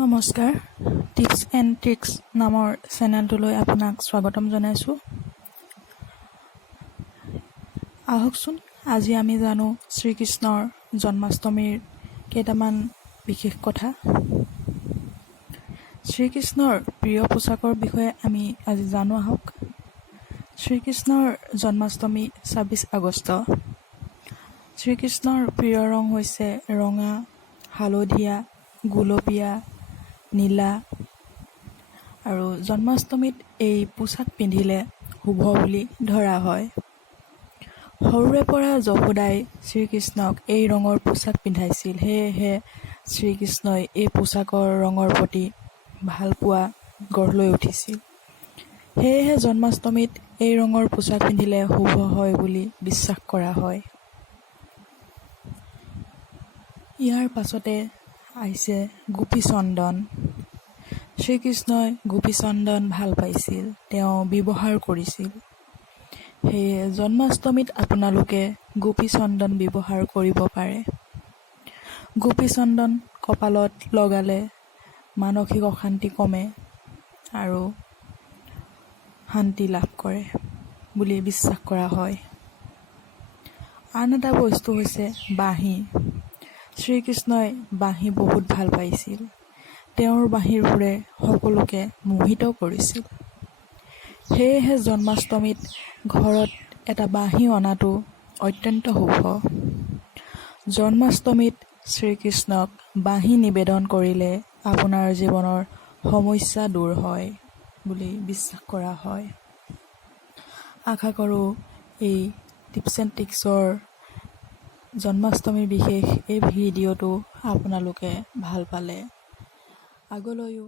নমস্কাৰ, tips and tricks নামৰ চেনেলটোলৈ আপোনাক স্বাগতম জনাইছোঁ। আহকচোন আজি আমি জানো শ্ৰীকৃষ্ণৰ জন্মাষ্টমীৰ কেইটামান বিশেষ কথা। শ্ৰীকৃষ্ণৰ প্ৰিয় পোছাকৰ বিষয়ে আমি আজি জানো আহক। শ্ৰীকৃষ্ণৰ জন্মাষ্টমী ২৬ আগষ্ট। শ্ৰীকৃষ্ণৰ প্ৰিয় ৰং হৈছে ৰঙা, হালধীয়া, গুলপীয়া, নীলা আৰু জন্মাষ্টমীত এই পোছাক পিন্ধিলে শুভ বুলি ধৰা হয়। সৰুৰে পৰা যশোদাই শ্ৰীকৃষ্ণক এই ৰঙৰ পোছাক পিন্ধাইছিল, সেয়েহে শ্ৰীকৃষ্ণই এই পোছাকৰ ৰঙৰ প্ৰতি ভাল পোৱা গঢ় লৈ উঠিছিল। সেয়েহে জন্মাষ্টমীত এই ৰঙৰ পোছাক পিন্ধিলে শুভ হয় বুলি বিশ্বাস কৰা হয়। ইয়াৰ পাছতে আহিছে গোপীচন্দন। শ্ৰীকৃষ্ণই গোপীচন্দন ভাল পাইছিল, তেওঁ ব্যৱহাৰ কৰিছিল। সেয়ে জন্মাষ্টমীত আপোনালোকে গোপীচন্দন ব্যৱহাৰ কৰিব পাৰে। গোপীচন্দন কপালত লগালে মানসিক অশান্তি কমে আৰু শান্তি লাভ কৰে বুলি বিশ্বাস কৰা হয়। আন এটা বস্তু হৈছে বাঁহী। শ্ৰীকৃষ্ণই বাঁহী বহুত ভাল পাইছিল, তেওঁৰ বাঁহীৰ সুৰে সকলোকে মোহিত কৰিছিল। সেয়েহে জন্মাষ্টমীত ঘৰত এটা বাঁহী অনাটো অত্যন্ত শুভ। জন্মাষ্টমীত শ্ৰীকৃষ্ণক বাঁহী নিবেদন কৰিলে আপোনাৰ জীৱনৰ সমস্যা দূৰ হয় বুলি বিশ্বাস কৰা হয়। আশা কৰোঁ এই টিপছ এণ্ড ট্ৰিক্সৰ জন্মাষ্টমীৰ বিশেষ এই ভিডিঅ'টো আপোনালোকে ভাল পালে। আগলৈও